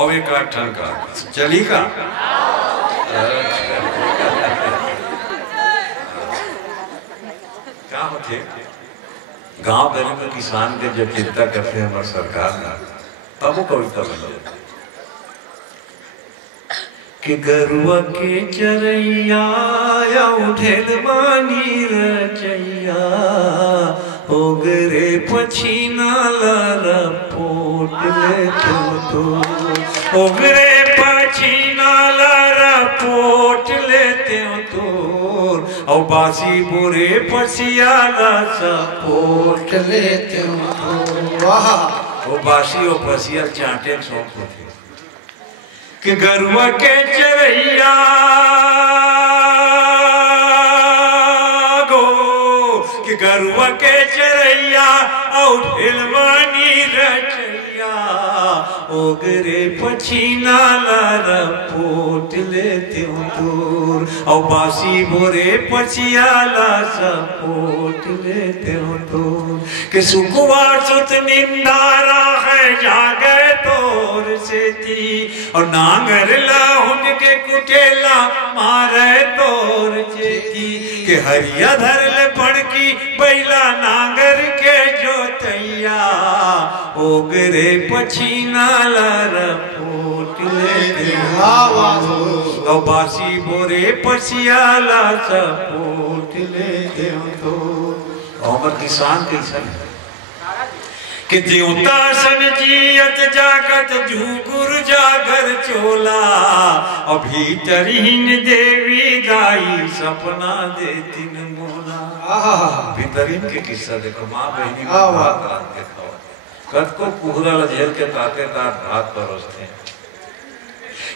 और एक ठन का चली का क्या होते गांव गरीब में किसान के जब चिंता करते हैं हमारे सरकार ना तब वो कविता बन जाती कि गरुआ के चरैया उठेल मानी रचैया ओगरे पछीना लरपोट ले तो ओगरे पछीना लरपोट लेते तोर और बासी बोरे पसियाला सपोट लेते वाह वो बासी और पसिया चाटे सौंप होते कि गरुआ के चरैया गो कि गरुआ के चरैया और ढिलवानी रचैया ओगरे पछीना लरपोट लेते दूर और बासी बोरे पछियाला सपोट लेते दूर कि सुकुवार सुत निंदारा है जागे तोर से थी और नांगर लाहुन के कुटेला मारे तोर से थी कि हरिया धर ले पड़की बैला नांगर के जोतैया ओगरे पछीना लरपोट लेते और बासी बोरे पसियाला सपोट लेते तो और किसान कैसा कि देवता सन जियत जागत झूकुर जागर चोला और भीतरीन देवी गाई सपना देती मोला भीतरीन के किस्सा देखो माँ बहनी कद को कुहरा झेल के ताते तात भात परोसते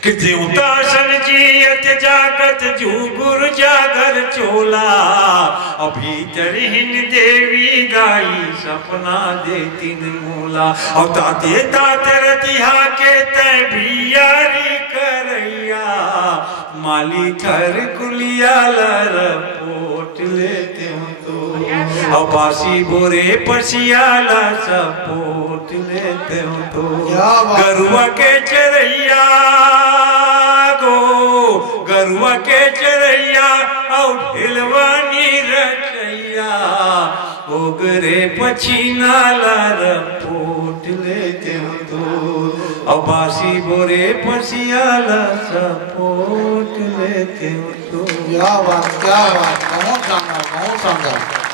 कि देवता सन जियत जागत झूकुर जागर चोला और भीतरहीन देवी गाई सपना देती मोला और ताते ताते रतिहा के तय बियारी करैया माली थर कुलिया लरपोट लेते तो और बासी बोरे पसियाला सपोट लेते तो गरुआ के चरैया गरुआ के चरैया और ढिलवानी रचैया ओगरे पछीना लरपोट लेते तो और बासी बोरे पसियाला सपोट लेते तो। क्या बात बहुत शानदार बहुत शानदार।